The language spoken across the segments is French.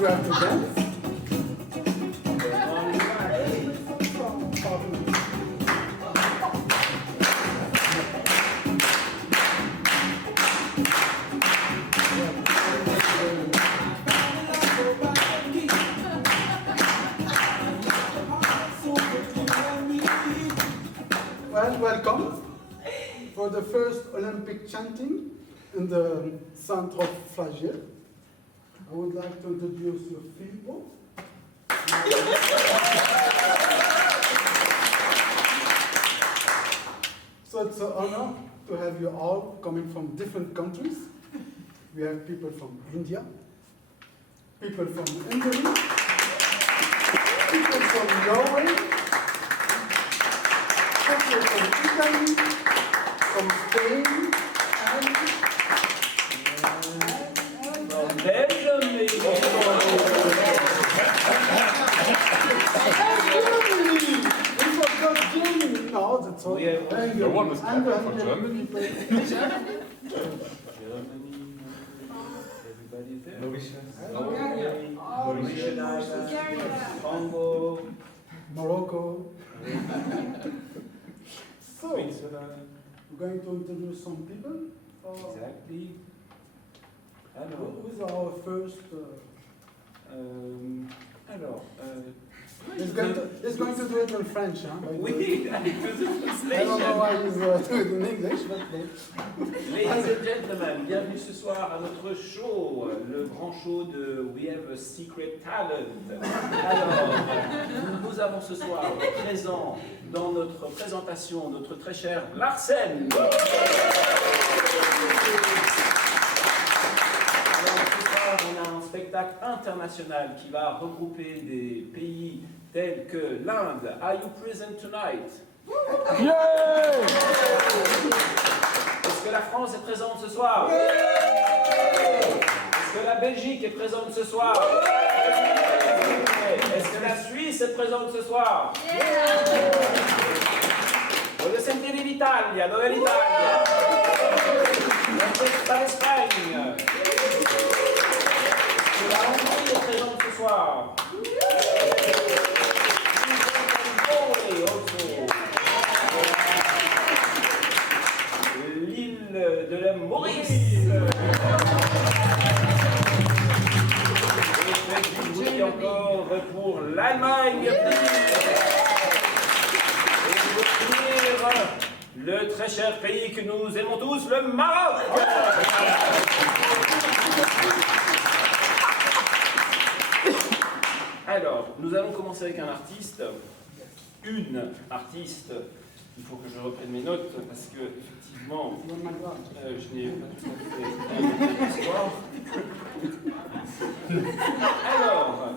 we have to dance. Well, welcome for the first Olympic chanting in the Centre of Flagey. I would like to introduce your people. So it's an honor to have you all coming from different countries. We have people from India, people from Italy, people from Norway, people from Italy, from Spain, and Belgium, we forgot Germany. No, that's all. The one is And for Germany. Germany, everybody's there. Mauritius, Congo, Morocco. So, Switzerland. we're going to introduce some people. Exactly. Who's our first? He's going to do it in French, huh? Oui, avec the I don't know why he's doing it in English, but Ladies and gentlemen, bienvenue ce soir à notre show, le grand show de We Have a Secret Talent. Alors, nous avons ce soir présent dans notre présentation notre très cher Larsen. Alors, ce soir, on a un spectacle international qui va regrouper des pays tels que l'Inde. Are you present tonight? yeah! Est-ce que la France est présente ce soir? Est-ce que la Belgique est présente ce soir? Est-ce que la Suisse est présente ce soir? Voglio sentire l'Italia, dove è l'Italia? Dove l'Espagne? Est-ce que la Hongrie est présente ce soir? L'île de la Maurice. Et encore pour l'Allemagne. Et pour finir, le très cher pays que nous aimons tous, le Maroc. Alors, nous allons commencer avec un artiste, une artiste. Il faut que je reprenne mes notes parce que, effectivement, je n'ai pas tout à fait l'histoire. Alors,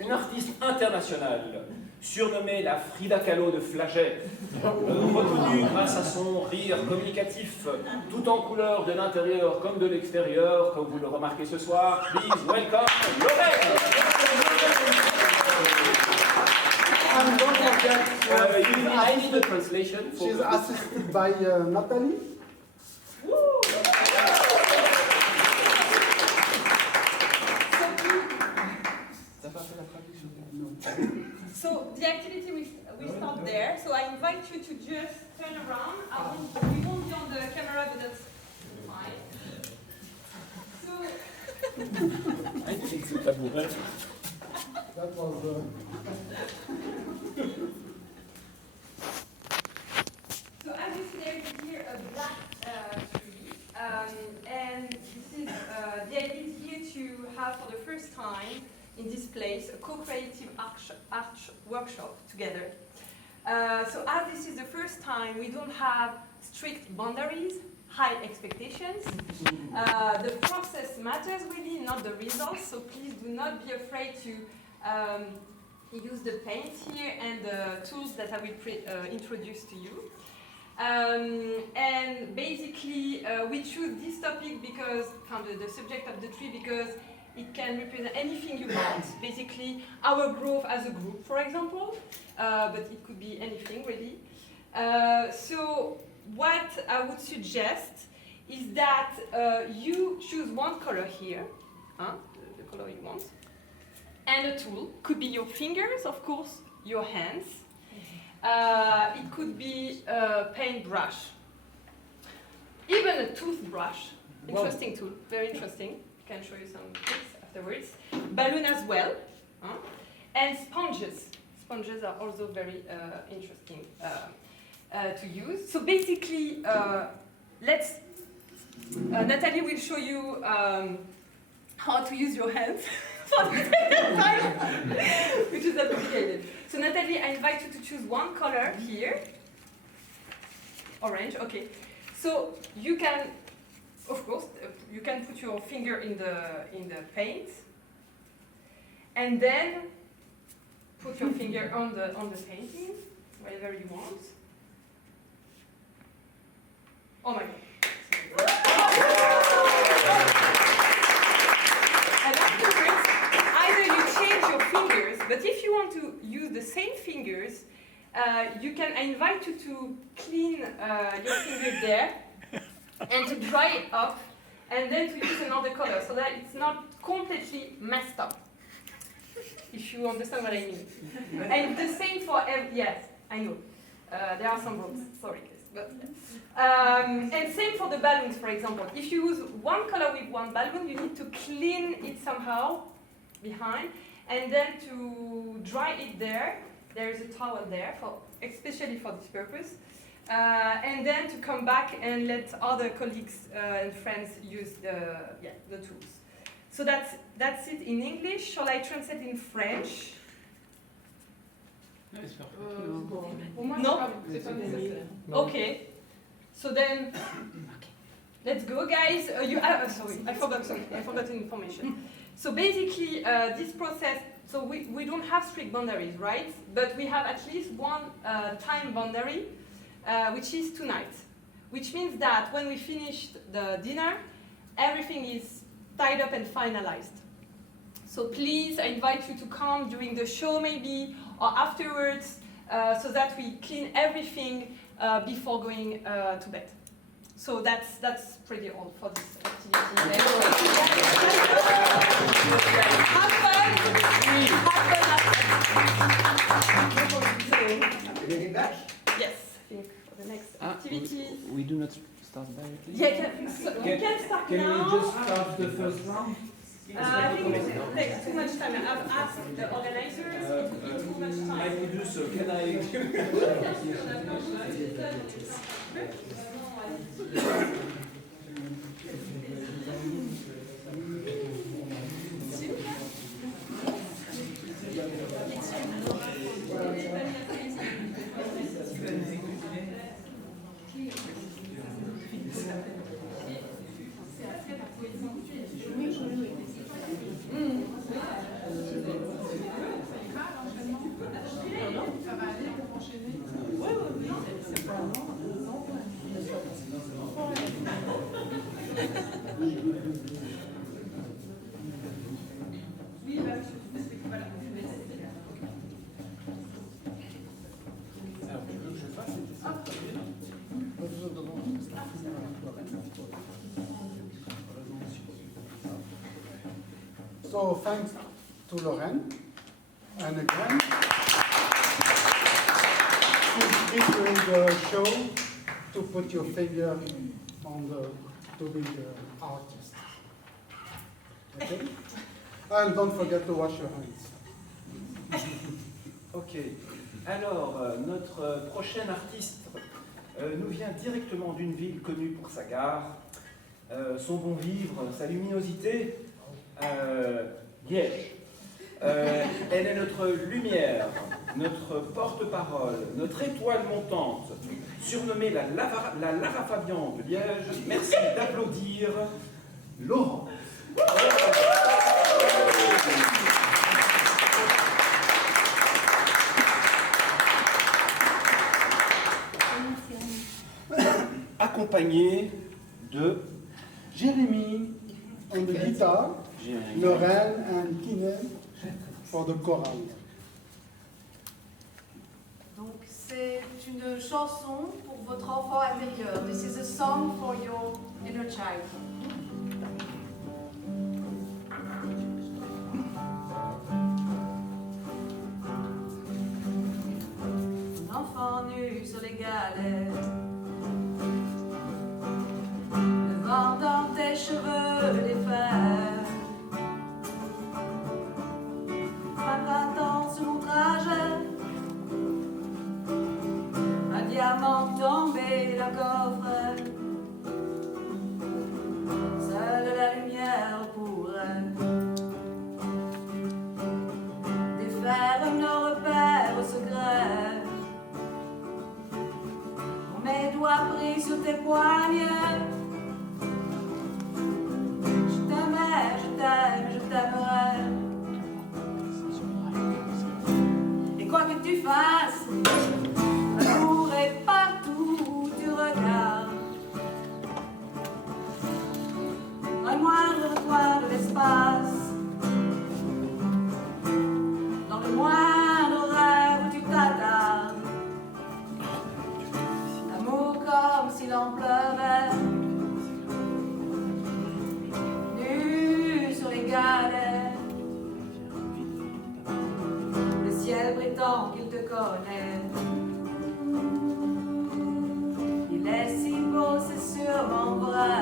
une artiste internationale, surnommée la Frida Kahlo de Flagey, reconnue grâce à son rire communicatif, tout en couleur de l'intérieur comme de l'extérieur, comme vous le remarquez ce soir. Please welcome Lorraine. And don't forget, I need a translation. she's assisted by Natalie. So the activity will start there. So I invite you to just turn around. We won't be on the camera, but that's fine. So I think it's a tabouret. That was. So as you see there is here a black tree, and this is the idea is here to have for the first time in this place a co-creative art workshop together. So as this is the first time, we don't have strict boundaries, high expectations. The process matters really, not the results, so please do not be afraid to use the paint here and the tools that I will introduce to you. And basically, we choose this topic because, the subject of the tree, because it can represent anything you want. Basically, our growth as a group, for example, but it could be anything really. So what I would suggest is that you choose one color here, the color you want, and a tool. Could be your fingers, of course, your hands. It could be a paintbrush, even a toothbrush. Interesting tool, very interesting. I can show you some tricks afterwards. Balloon as well, and sponges. Sponges are also very interesting to use. So basically, Nathalie will show you how to use your hands for the second time, which is complicated. So Nathalie, I invite you to choose one color here. Orange, okay. So you can, of course, you can put your finger in the paint, and then put your finger on the painting, wherever you want. Oh my God. And afterwards, either you change your fingers, but if you want to use the same fingers, I invite you to clean your finger there and to dry it up, and then to use another color so that it's not completely messed up. If you understand what I mean. And the same for yes, I know. There are some rules, sorry. But, and same for the balloons, for example. If you use one color with one balloon, you need to clean it somehow behind, and then to dry it there. There is a towel there, especially for this purpose. And then to come back and let other colleagues and friends use the tools. So that's it in English. Shall I translate in French? No? Okay. So then, let's go, guys. Sorry, I forgot information. So basically, this process, so we don't have strict boundaries, right? But we have at least one time boundary, which is tonight. Which means that when we finish the dinner, everything is tied up and finalized. So please, I invite you to come during the show maybe, or afterwards, so that we clean everything before going to bed. So that's pretty all for this activity. Have fun! Getting back? Yes, I think for the next activity. We do not start directly? Yeah, we can start Can now. we just start the first round? I think it takes too much time. I've asked the organizers, it would be too much I time. will do so. Can I? So thanks to Lorraine, and again, feel free during the show to put your finger on to be the artist. Okay? And don't forget to wash your hands. Ok. Alors, notre prochain artiste nous vient directement d'une ville connue pour sa gare, son bon vivre, sa luminosité, Liège. Elle est notre lumière, notre porte-parole, notre étoile montante, surnommée la Lara Fabian de Liège. Merci d'applaudir Laurent. Accompagné de Jérémy on the guitar, Lorraine and Kine for the choral. Donc c'est une chanson pour votre enfant intérieur. This is a song for your inner child. diamants tombés d'un coffre. Seule la lumière pourrait défaire nos repères secrets. Mes doigts pris sur tes poignets. Je t'aimais, je t'aime, je t'aimerai. Et quoi que tu fasses, l'amour est partout où tu regardes. Dans le moindre coin de l'espace, dans le moindre rêve où tu t'attardes. L'amour comme si l'on pleurait, nu sur les galets. Le ciel prétend qu'il te connaît. Il est si beau, c'est sûrement vrai.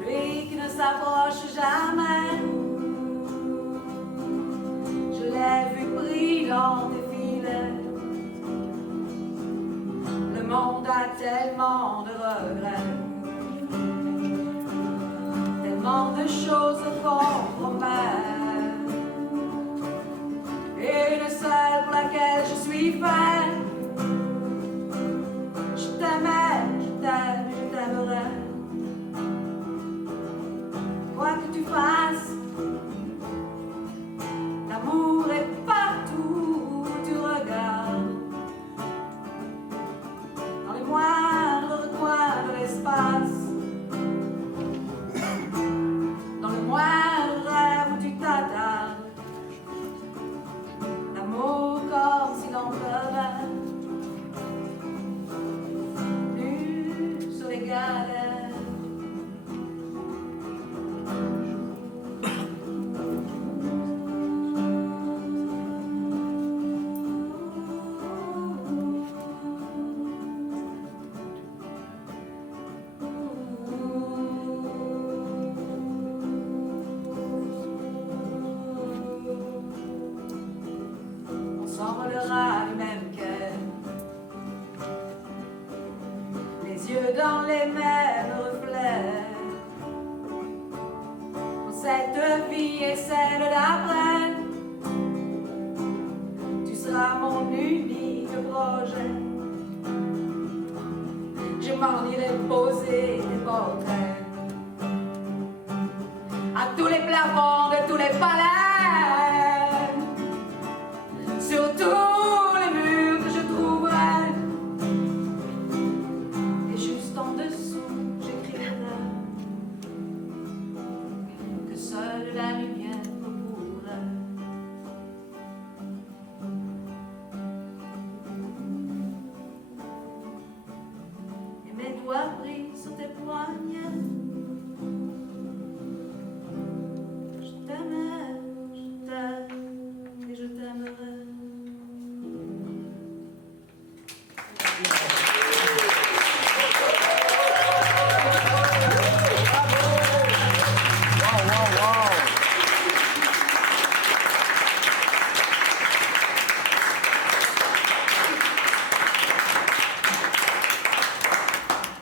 Lui qui ne s'approche jamais. Je l'ai vu pris dans tes filets. Le monde a tellement de regrets, tellement de choses qu'on promet. Et une seule pour laquelle je suis faite. Je t'aimais, je t'aime, je t'aimerai. Quoi que tu fasses, l'amour est partout où tu regardes. Dans les moindres coins de l'espace, dans le moindre rêve où tu t'attardes. L'amour comme si l'on pleurait, nu sur les galets. On s'envolera du même cœur, les yeux dans les mêmes reflets. Pour cette vie et celle d'après, tu seras mon unique projet. Je m'en irai poser des portraits à tous les plafonds de tous les palais, sur tous les murs que je trouverai. Et juste en dessous, j'écrirai que seule la lumière pourrait. Et mes doigts pris sur tes poignets. Je t'aimais, je t'aime et je t'aimerai.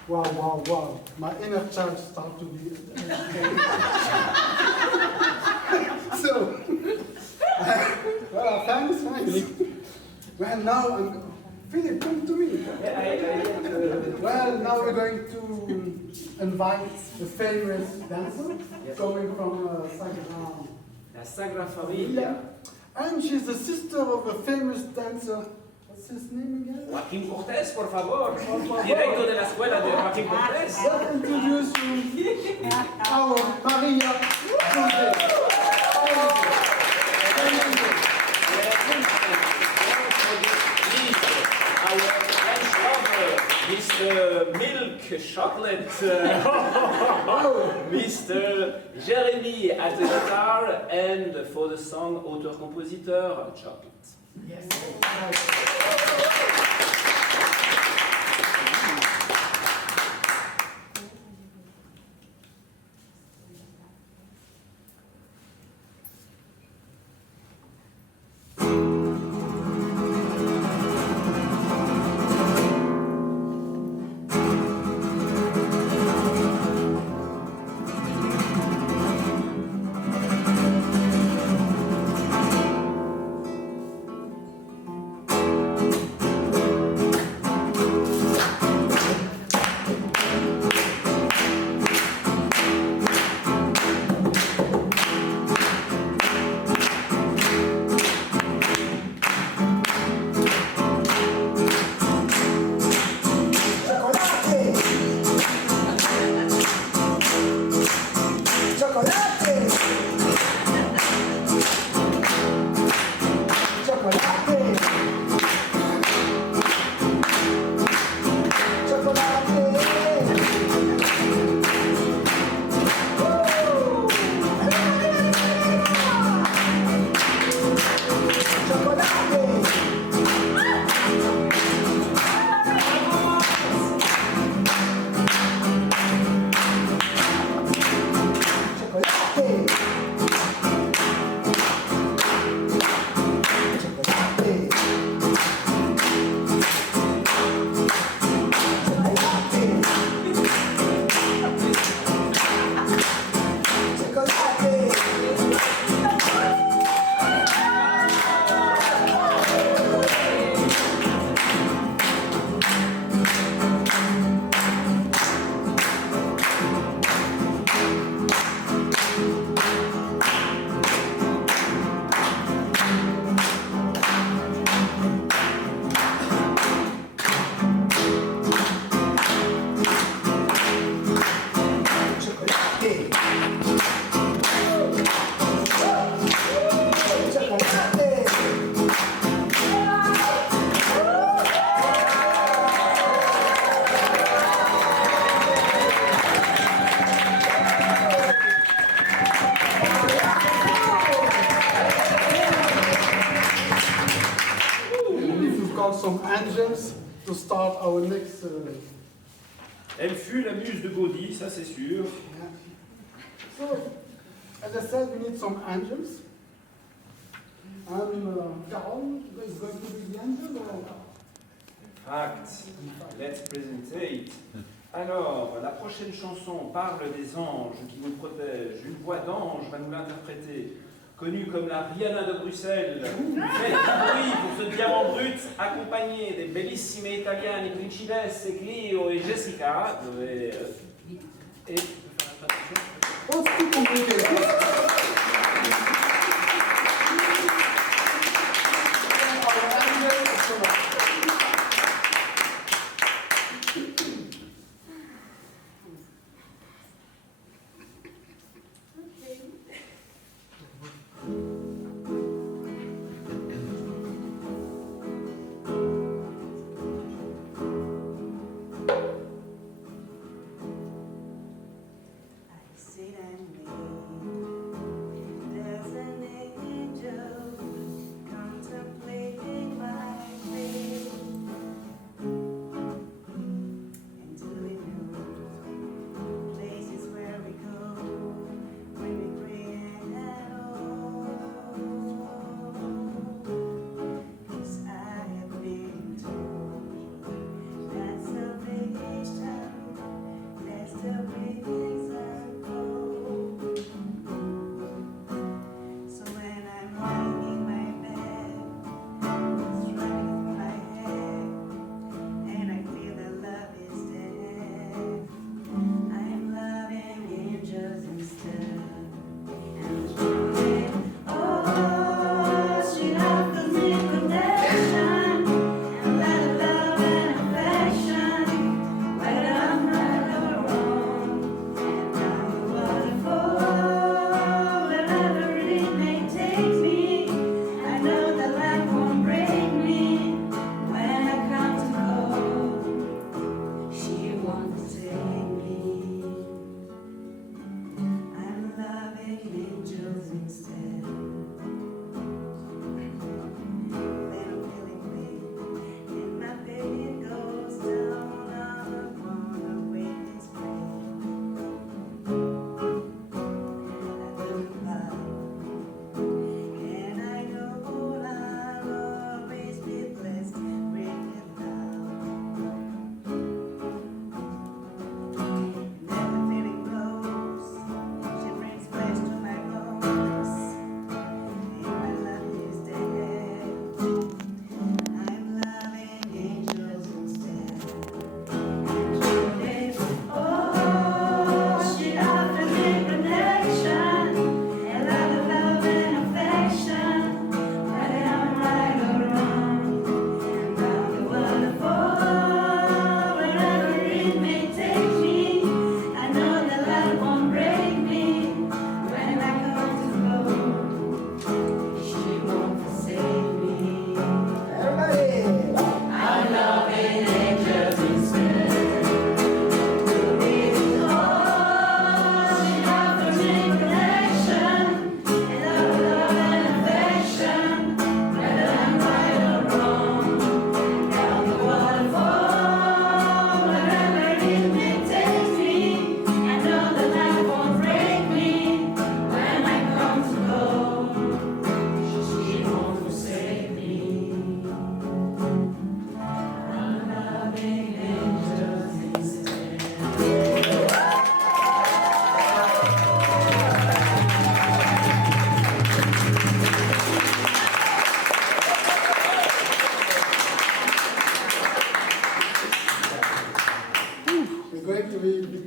Wow, wow, wow. My inner child starts to be so, well, thanks. Well, now, Philip, come to me. Well, now we're going to invite a famous dancer coming from Sagra. La Sagra Familia. And she's the sister of a famous dancer. What's his name again? Joaquín Cortés, por favor. Directo de la escuela de Joaquín Cortés. Let's introduce you our Maria Jose. Mr. Milk Chocolate, Mr. Jeremy at the guitar, and for the song, auteur-compositeur, Chocolate. some angels to start our next. Elle fut la muse de Gaudí, ça c'est sûr. Yeah. So, as I said, we need some angels. And Carol is going to be the angel or? Fact, let's presentate. Alors, la prochaine chanson parle des anges qui nous protègent. Une voix d'ange va nous l'interpréter. Connue comme la Rihanna de Bruxelles. Faites du bruit pour ce diamant brut, accompagné des bellissime italiani Principesse, Clio et Jessica. Et Oh, c'est tout compliqué.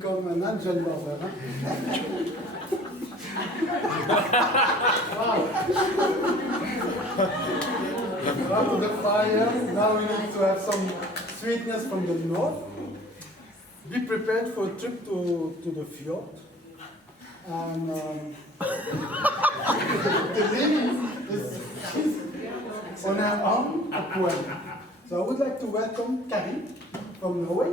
become an angel lover, huh? Wow. After the fire, now we need to have some sweetness from the north. Be prepared for a trip to the fjord. And the lady is on her own a poem. So I would like to welcome Carrie from Norway.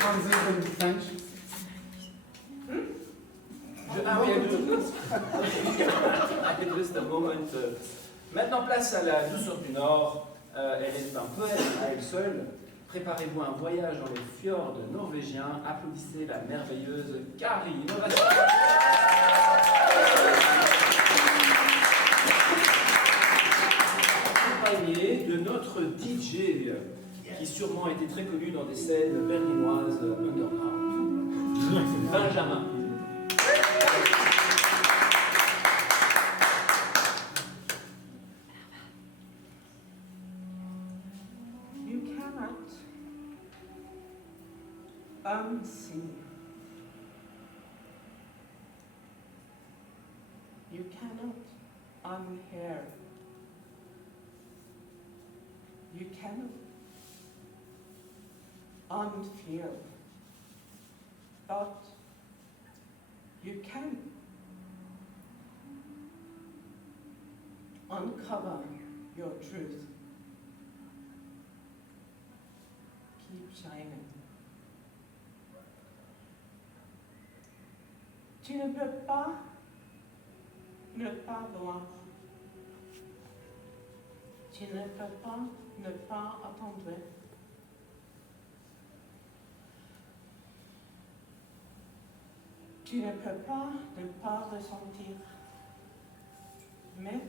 Translate in French. Ah oui, it was the moment. Maintenant, place à la douceur du Nord. Elle est un poème à elle seule. Préparez-vous un voyage dans les fjords norvégiens. Applaudissez la merveilleuse Kari. Accompagnée de notre DJ, qui sûrement était très connu dans des scènes berlinoises underground. Benjamin. You cannot unsee. You cannot unhear. You cannot unfeel. But you can uncover your truth. Keep shining. Tu ne peux pas ne pas voir. Tu ne peux pas ne pas attendre. Tu ne peux pas ne pas ressentir. Mais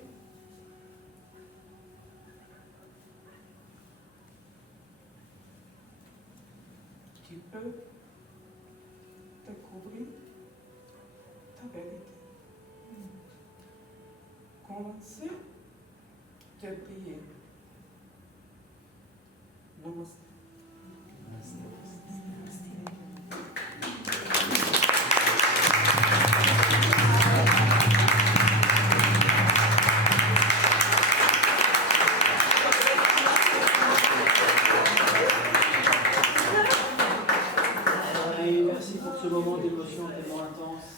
tu peux découvrir ta vérité. Commencer de briller. Namaste. Et merci pour ce moment d'émotion tellement intense,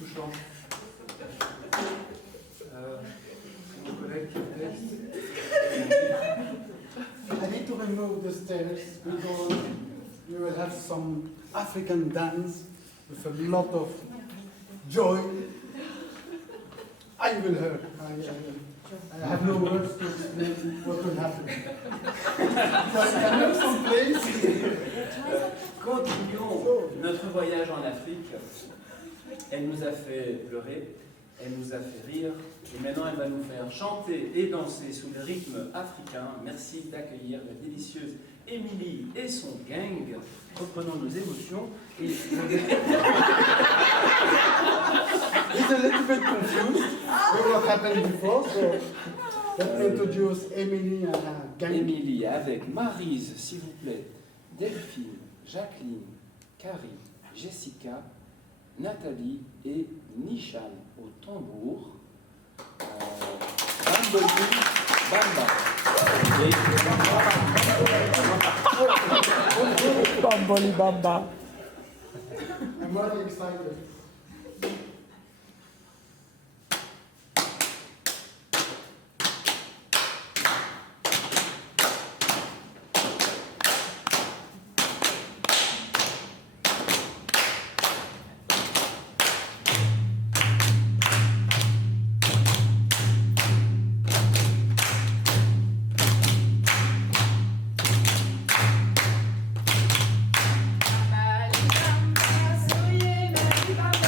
touchant. Mon collègue qui I need to remove the stairs because we will have some African dance with a lot of joy. I will hurt. I have no words to explain what will happen. So I can have some place. Continuons notre voyage en Afrique. Elle nous a fait pleurer, elle nous a fait rire, et maintenant elle va nous faire chanter et danser sous le rythme africain. Merci d'accueillir la délicieuse Émilie et son gang. Reprenons nos émotions et... He's a little bit confused with what happened before, so let me introduce Emily and her gang. Émilie avec Maryse, s'il vous plaît, Delphine, Jacqueline, Carrie, Jessica, Nathalie et Nishan au tambour. Bamboli, Bamba. Bamboli Bamba. I'm really excited. Bamba,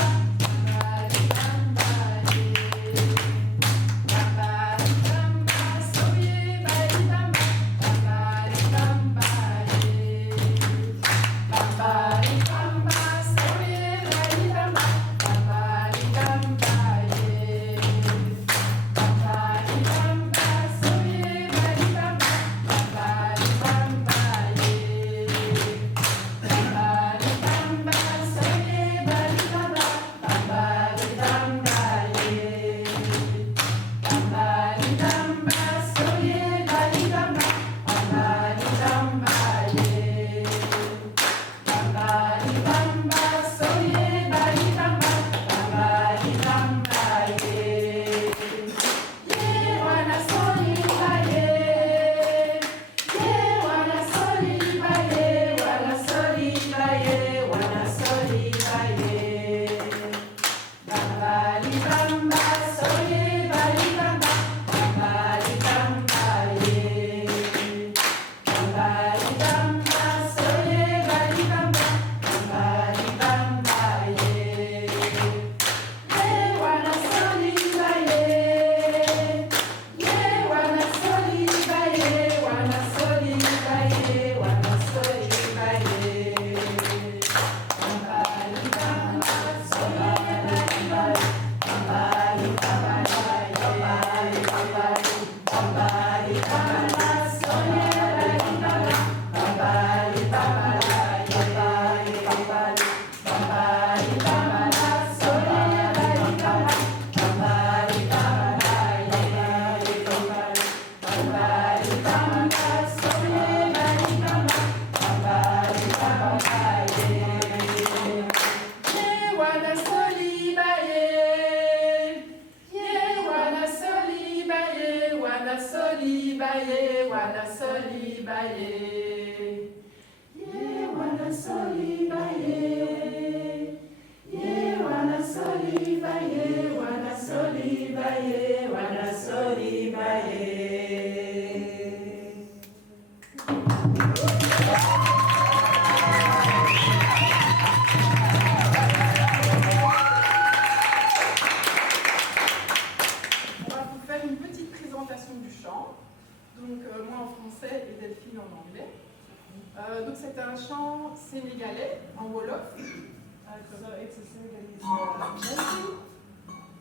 Donc c'est un chant sénégalais en Wolof, So it's a Senegalese chanting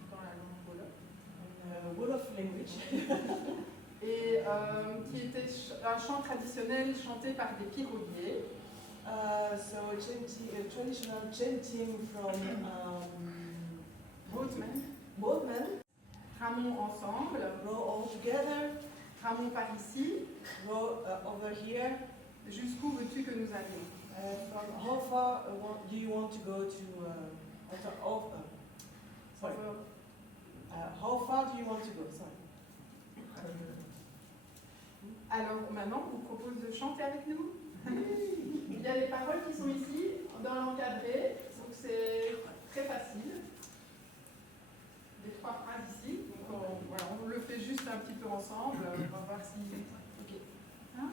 dans la langue Wolof, in Wolof language. et qui était un chant traditionnel chanté par des piroguiers. So traditional chanting from Boatmen, boatmen, Ramon ensemble, row all together, Ramon par ici. row over here. Jusqu'où veux-tu que nous allions? From how far do you want to go to? Sorry. How far do you want to go? Sorry. Alors maintenant, on vous propose de chanter avec nous. Il y a les paroles qui sont ici, dans l'encadré, donc c'est très facile. Les 3 phrases ici, donc on le fait juste un petit peu ensemble, on va voir si... Ok. Hein?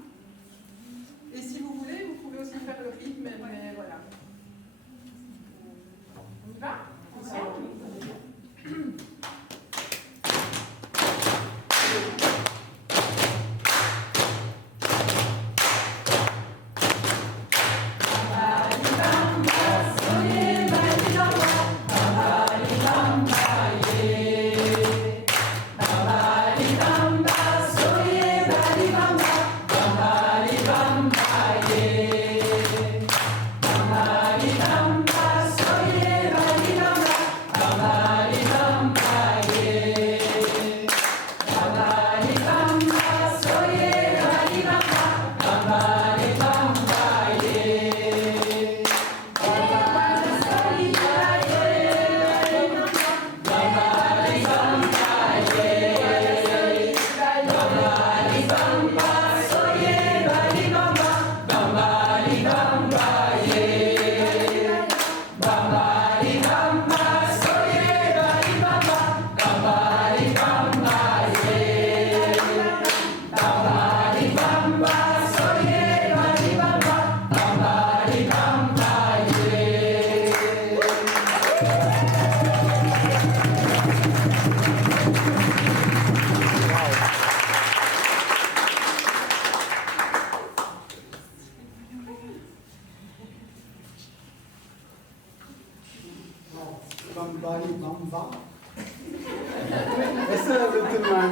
Et si vous voulez, vous pouvez aussi faire le rythme, mais voilà. On y va? Ensemble? Bambali Bamba. It's a little man.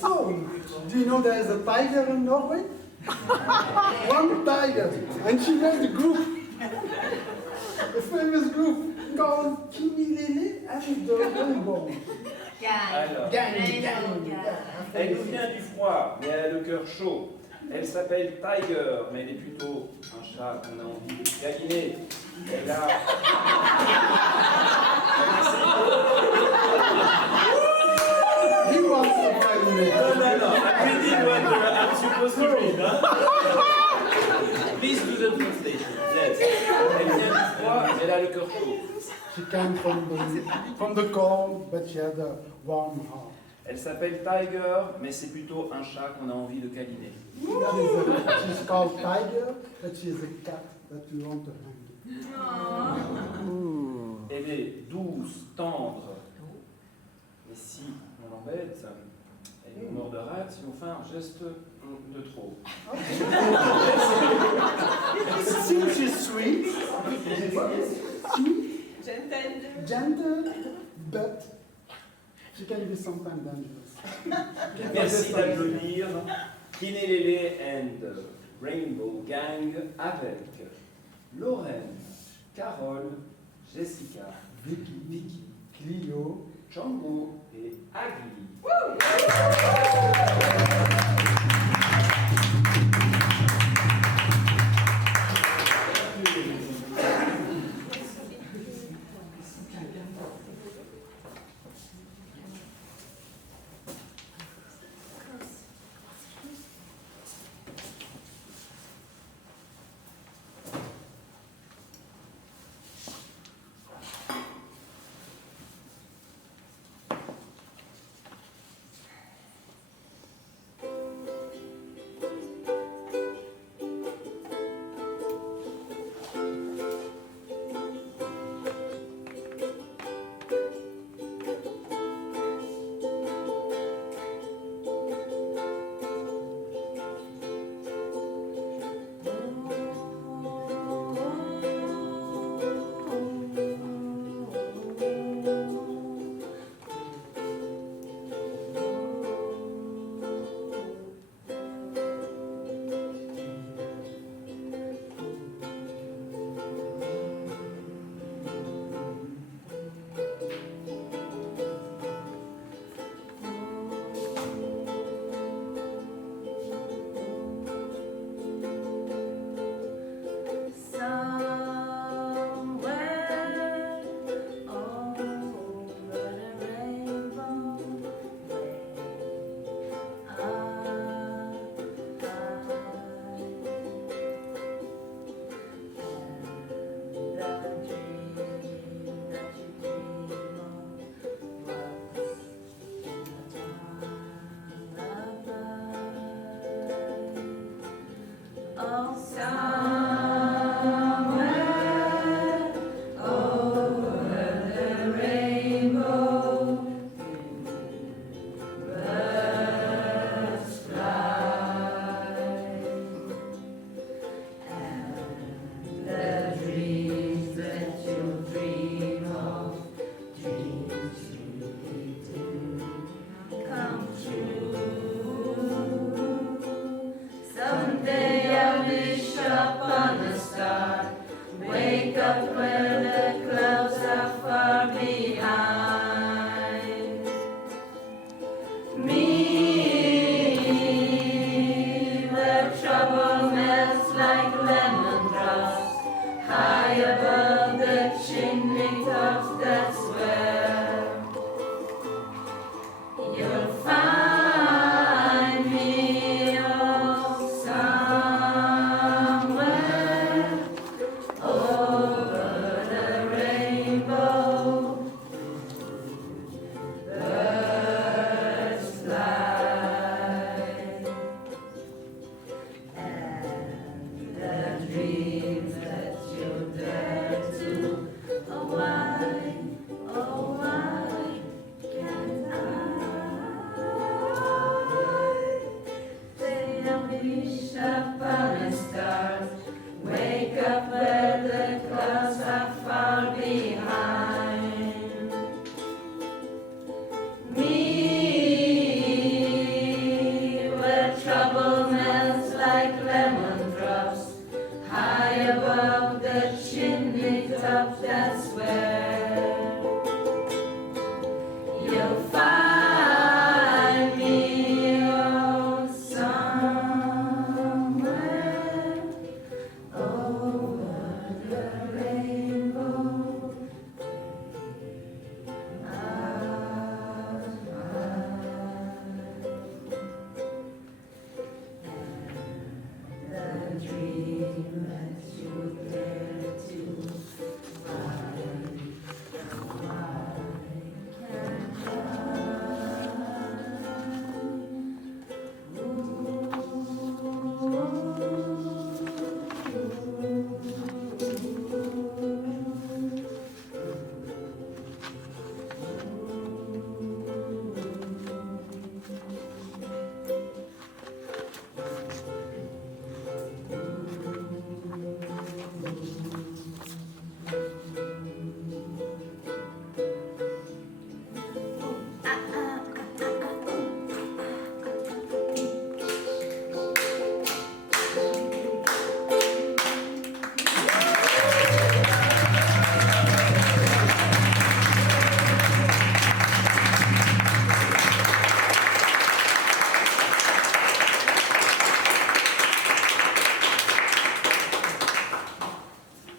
So, do you know there is a tiger in Norway? One tiger, and she made a group, a famous group called Kimilele and the Rainbow. Alors, Gang. elle nous vient du froid, mais elle a le cœur chaud. Elle s'appelle Tiger, mais elle est plutôt un chat qu'on a envie de câliner. Elle a... He wants to find me. No. I did what I'm supposed to read, huh? Please do the translation. Yes. Elle vient du froid, mais elle a le cœur chaud. She came from the cold, but she had a warm heart. Elle s'appelle Tiger, mais c'est plutôt un chat qu'on a envie de câliner. She's called Tiger, but she's a cat that you want to hang. Elle est douce, tendre. Mais si on l'embête, elle nous mordra si on fait un geste de trop. Since she's sweet, gentle, but she can be sometimes dangerous. Merci d'applaudir Kinelele and Rainbow Gang avec Lorraine, Carole, Jessica, Vicky, Clio, Django et Agli. up where the clouds are far behind. Me, where trouble melts like lemon drops, high above the chimney tops, that's where you'll find me, oh, somewhere over the rainbow. Birds fly, and the dreams that you dare to, oh why can't I? They'll be sharp on stars, wake up where the clouds are far behind. Me, where trouble melts like lemon drops, high above the chimney top, that's where you'll find me, oh, somewhere over the rainbow. The dream that you dare to find, why can't I?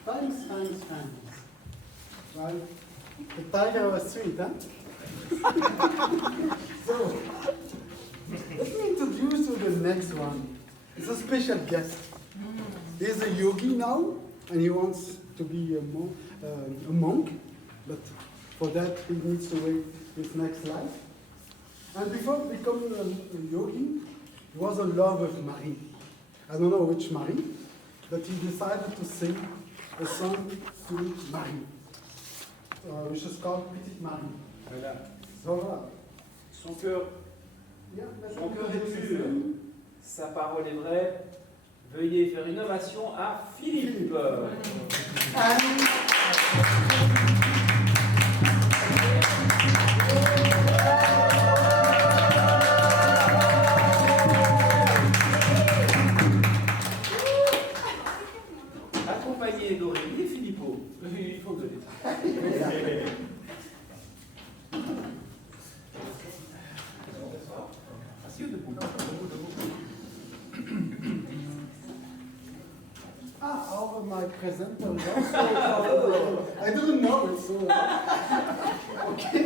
Thanks. Well, the tiger was sweet, huh? So, let me introduce you the next one. It's a special guest. He's a yogi now, and he wants to be a monk, but for that he needs to wait his next life. And before becoming a yogi, he was in love with Marie. I don't know which Marie, but he decided to sing a song to Marie, which is called Petite Marie. Voilà. So, Son cœur yeah, let's Son cœur est introduce pur. him. Sa parole est vraie. Veuillez faire une ovation à Philippe. Accompagné d'Aurélie et Philippot. Il faut donner. Assis ou debout? All of my presenters also. I didn't know it, so. Okay.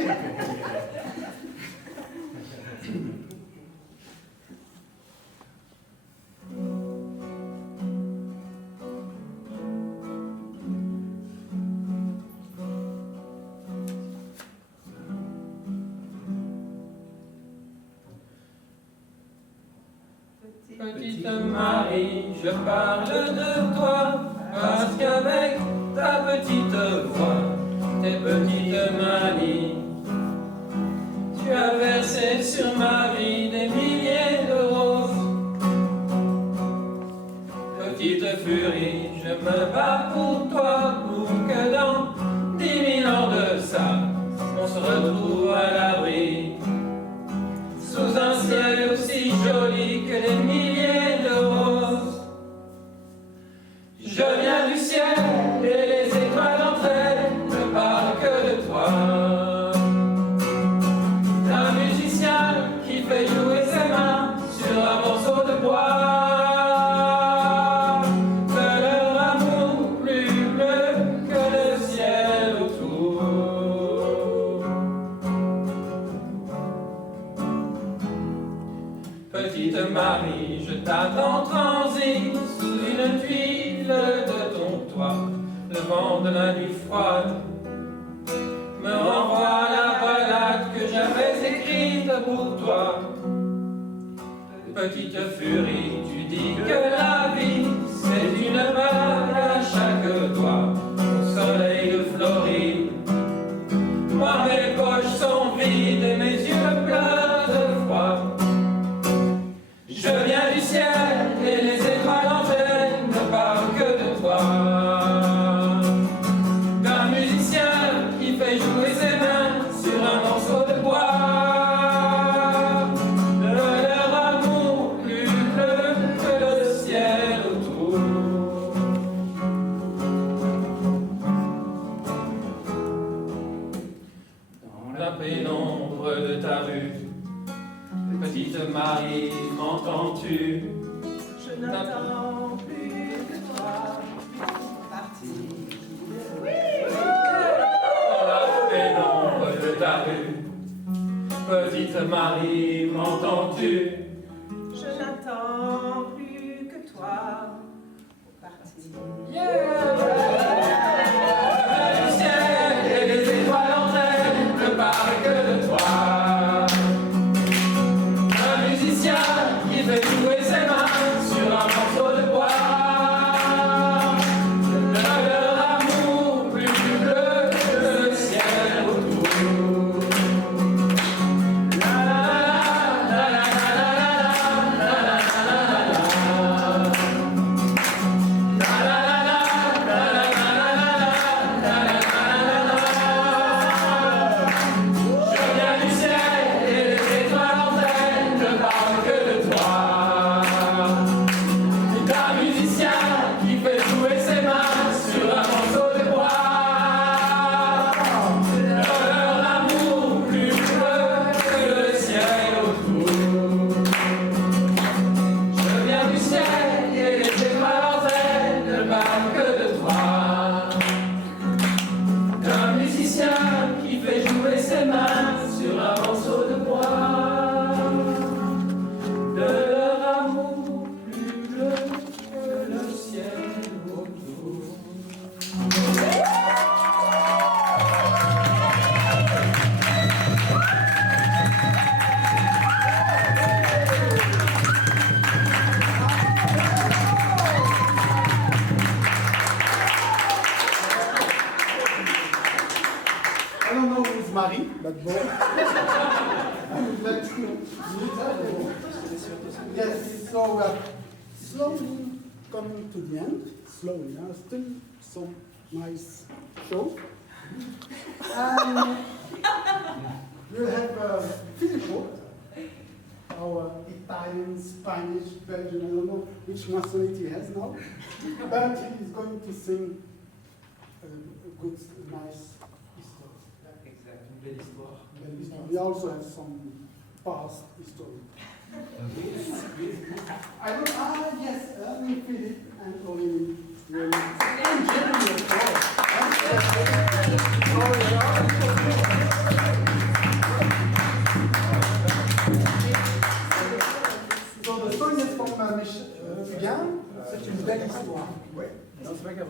Petite Marie, je parle de toi, parce qu'avec ta petite voix, tes petites manies, tu as versé sur ma vie des milliers de roses. Petite furie, je me bats pour toi, pour que dans 10 000 ans de ça, on se retrouve à l'abri, sous un ciel aussi joli que les milliers de roses. Je viens du ciel et les étoiles d'entre elles ne parlent que de toi. Un musicien qui fait jouer ses mains sur un morceau de bois. De leur amour plus bleu que le ciel autour. Petite Marie, je t'attends transi sous une tuile de ton toit. Le vent de la nuit froide me renvoie la balade que j'avais écrite pour toi. Petite furie, tu dis que la vie c'est une bague à chaque doigt. Au soleil de Floride, moi mes poches sont vides et mes yeux pleurent de froid. Je viens du ciel et les étoiles en elles ne parlent que de toi. D'un musicien qui fait jouer ses mains sur un morceau de bois. De leur amour plus bleu que le ciel autour. Dans la pénombre de ta rue, petite Marie, m'entends-tu? Je n'attends plus que toi pour partir. Dans la pénombre de ta rue, petite Marie, m'entends-tu? Je n'attends plus que toi pour partir. Du ciel et des étoiles entre elles ne parlent que de toi. Un musicien qui fait jouer ses mains sur un morceau de bois. De leur amour plus bleu que le ciel autour. La la la la la la la la la Je viens du ciel et les étoiles en elles ne parlent que de toi. D'un musicien qui fait jouer ses mains sur un morceau de bois. De leur amour plus bleu que le ciel autour. Je viens du ciel et les étoiles en elles ne parlent que de toi. D'un musicien qui fait jouer ses mains sur un morceau de bois. De leur amour plus bleu que le ciel autour. I don't know who's Marie, but both. Let's Yes, so slowly coming to the end. Slowly, still some nice show. And we'll have Filippo, our Italian, Spanish, Belgian, I don't know which nationality he has now, but he is going to sing a good, nice history. Exact, une belle histoire. And we also have some past history. I don't, yes, Philip and Olin will So the song is from Yann, c'est une belle histoire. Ouais. Non, c'est pas grave.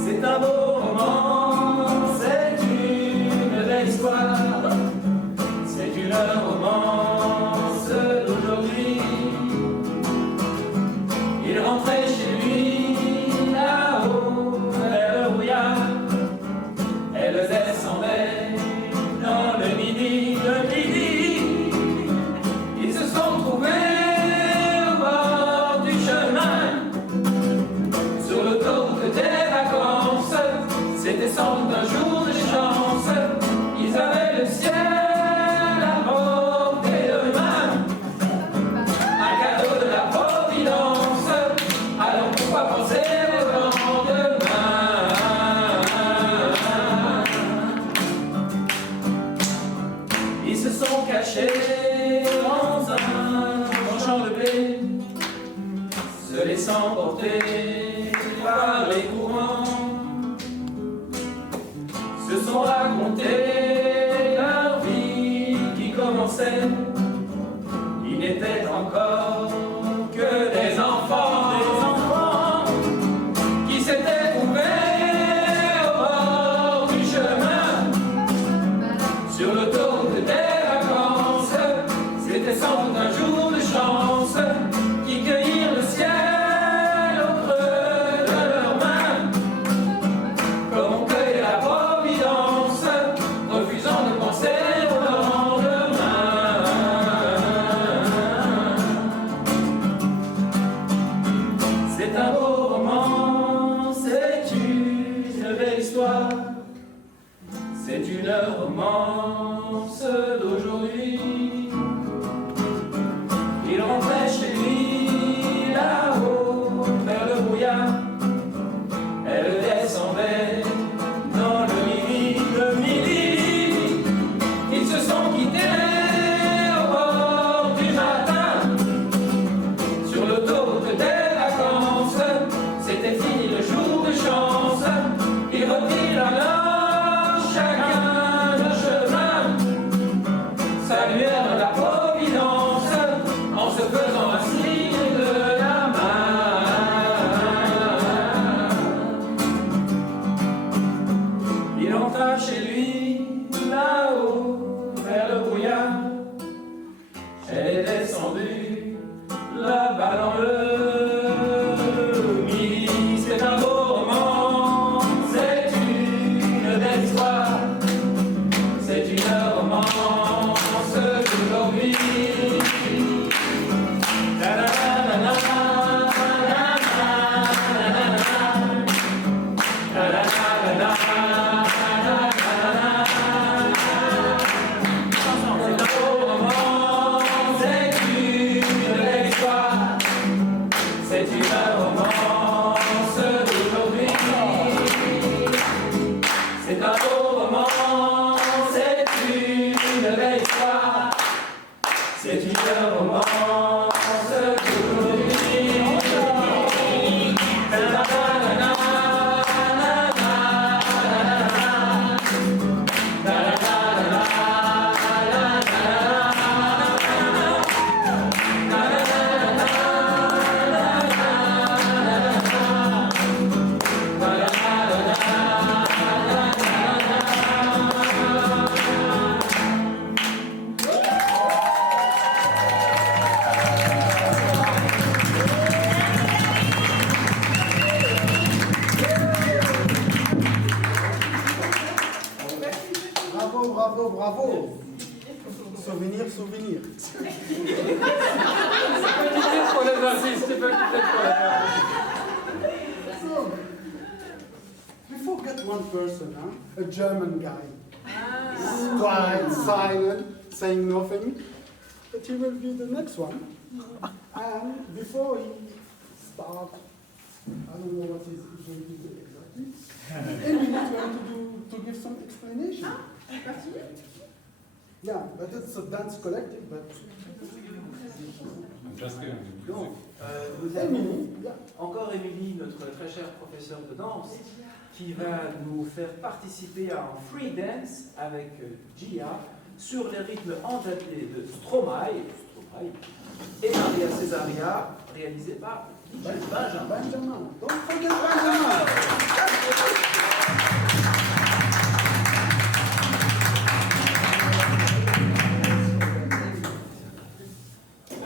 C'est un beau roman, c'est une belle histoire, c'est une romance d'aujourd'hui. Il rentrait chez lui se laissant porter par les courants, se sont racontés leur vie qui commençait. Ils n'étaient encore que des enfants qui s'étaient trouvés au bord du chemin, sur l'autoroute des vacances. C'était sans doute un jour de chance qui cueillirent le ciel au creux de leurs mains, comme on cueille la providence, refusant de penser au lendemain. C'est un beau roman, c'est une belle histoire, c'est une romance d'aujourd'hui. Il rentrait chez lui là-haut vers le brouillard. Elle descendait dans le midi. Ils se sont quittés au bord du matin, sur l'autoroute des vacances. C'était fini le jour de chance. Ils reprirent alors chacun le chemin, saluèrent la providence en se faisant un signe de la main. Il entra chez lui là-haut vers le brouillard. Elle est descendue là-bas dans le midi. C'est un beau roman, c'est une belle histoire, c'est une romance d'aujourd'hui. C'est une romance d'aujourd'hui. C'est un beau roman, c'est une belle histoire. C'est une romance d'aujourd'hui. Bravo, bravo, bravo. Souvenir, souvenir. Pour les artistes, c'est pas peut-être pour les artistes. So, we forget one person, huh? A German guy. Quiet, silent, saying nothing. But he will be the next one. And before he starts, I don't know what he's going to do exactly. Emily is going to give some explanation. Yeah, but it's a dance collective, but no. Nous avons Emily, yeah. encore Émilie, notre très chère professeure de danse, qui va nous faire participer à un free dance avec Gia sur les rythmes entêtés de Stromae et Maria Cesaria, réalisé par Benjamin. Benjamin. Don't forget Benjamin.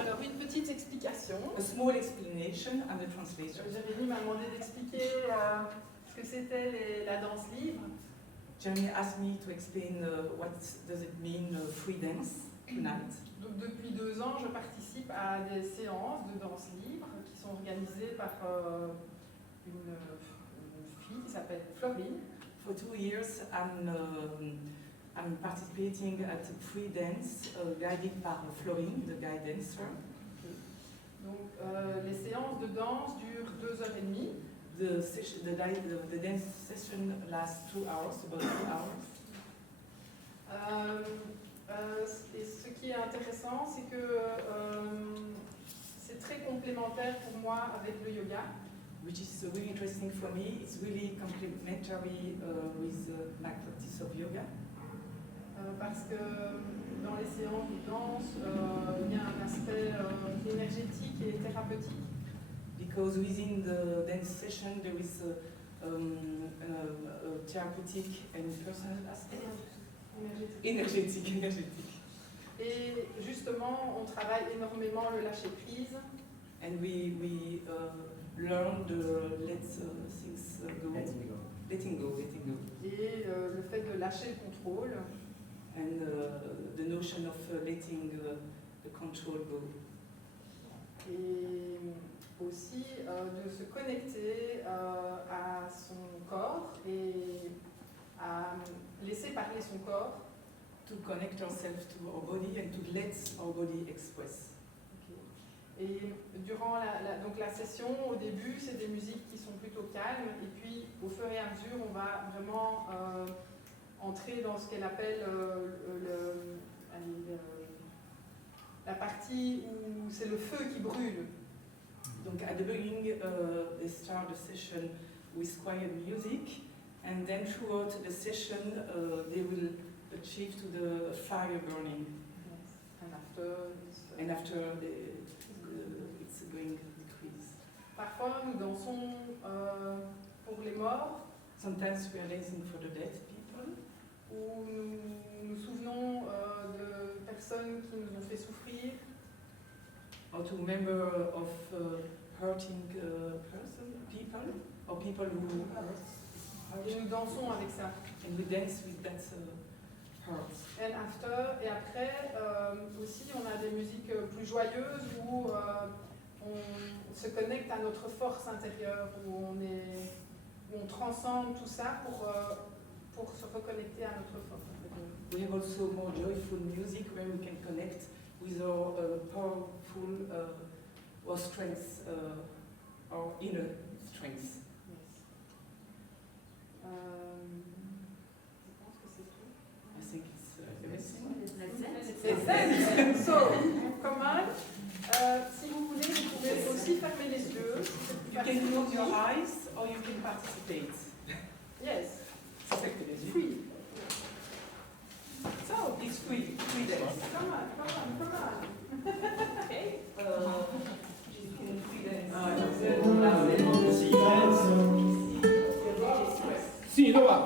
Alors, une petite explication. A small explanation, I'm the translator. Jérémy m'a demandé d'expliquer ce que c'était la danse libre. Jeremy asked me to explain what does it mean free dance tonight. Donc, depuis 2 ans, je participe à des séances de danse libre qui sont organisées par une fille qui s'appelle Florine. For 2 years, I'm participating at free dance guided by Florine, the guide dancer. Donc, les séances de danse durent 2h30. The dance session lasts 2 hours, about 2 hours. Et ce qui est intéressant, c'est que c'est très complémentaire pour moi avec le yoga. which is really interesting for me. It's really complementary with my practice of yoga. Parce que dans les séances de danse, il y a un aspect énergétique et thérapeutique. Because within the dance session there is a therapeutic and personal aspect. Énergétique. Et justement, on travaille énormément le lâcher prise. And we learn the things go. Letting go. Et le fait de lâcher le contrôle. And the notion of letting the control go. Et aussi de se connecter à son corps et à laisser parler son corps. To connect ourselves to our body and to let our body express. Okay. Et durant donc la session, au début, c'est des musiques qui sont plutôt calmes, et puis au fur et à mesure, on va vraiment entrer dans ce qu'elle appelle la partie où c'est le feu qui brûle. Donc at the beginning, they start the session with quiet music, and then throughout the session, they will achieve to the fire burning. Yes. And after it's going to decrease. Parfois, nous dansons pour les morts. Sometimes we are dancing for the dead people. Où nous nous souvenons de personnes qui nous ont fait souffrir. Or to remember of hurting people, or people who hurt. Et nous dansons avec ça. And we dance with that hurt. And after, et après, aussi, on a des musiques plus joyeuses où on se connecte à notre force intérieure, où on transcende tout ça pour se reconnecter à notre force intérieure. We have also more joyful music where we can connect with our powerful our strengths, our inner strengths. Yes. Je pense que c'est tout. I think it's everything. Exact. So, command. Si vous voulez, vous pouvez aussi fermer les yeux. You can close your eyes or you can participate. Yes. It's Free. So it's free dance. Come on. Okay. You can free dance. Si, Laura.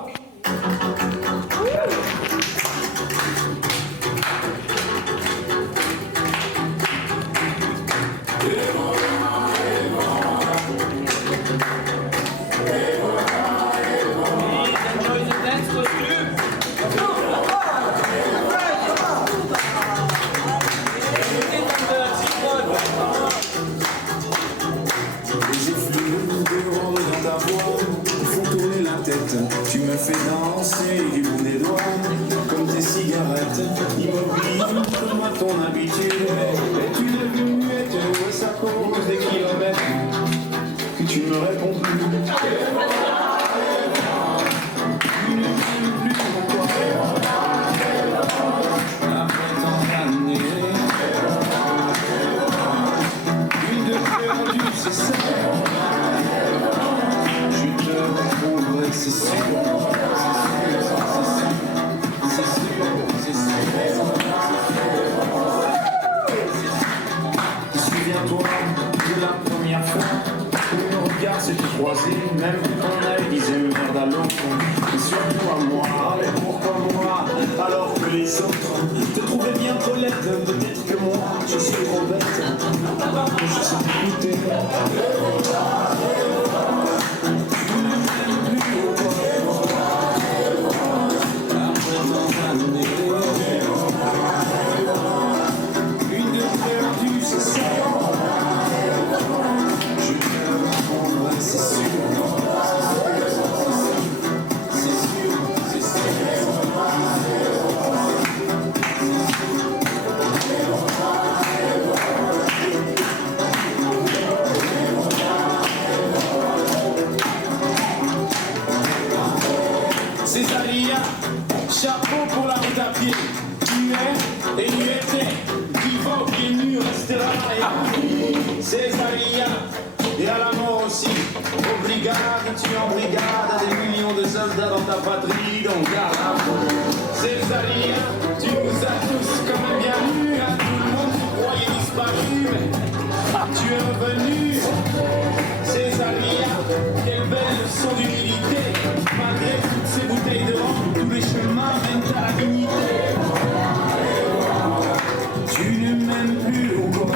Tu me fais danser du bout des doigts, comme tes cigarettes, immobile, comme à ton habitude. Es-tu devenue muette, ou est-ce à cause des kilomètres que tu me réponds plus? Tu ne m'aimes plus, pourquoi? Après tant d'années, une de perdue, c'est ça. C'est sûr, souviens-toi de la première fois où nos regards s'étaient croisés, même quand on disait merde à l'autre, et surtout à moi, mais pourquoi moi, alors que les autres te trouvaient bien trop laide, peut-être que moi, je suis trop bête, je sais t'écouter. Une de perdue, c'est ça. Je te répondrai, c'est sûr. C'est sûr. brigade, tu en brigade à des millions de soldats dans ta patrie, donc garde. Césaria, tu nous as tous comme bien nus, à tout le monde tu croyais disparu, mais tu es revenu. Césaria, quelle belle leçon d'humilité, malgré toutes ces bouteilles de rhum, tous les chemins mènent à la dignité. Tu ne m'aimes plus ou quoi?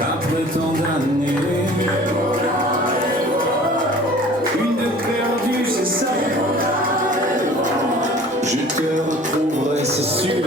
Après tant d'années, une de perdue, c'est ça. Je te retrouverai, c'est sûr.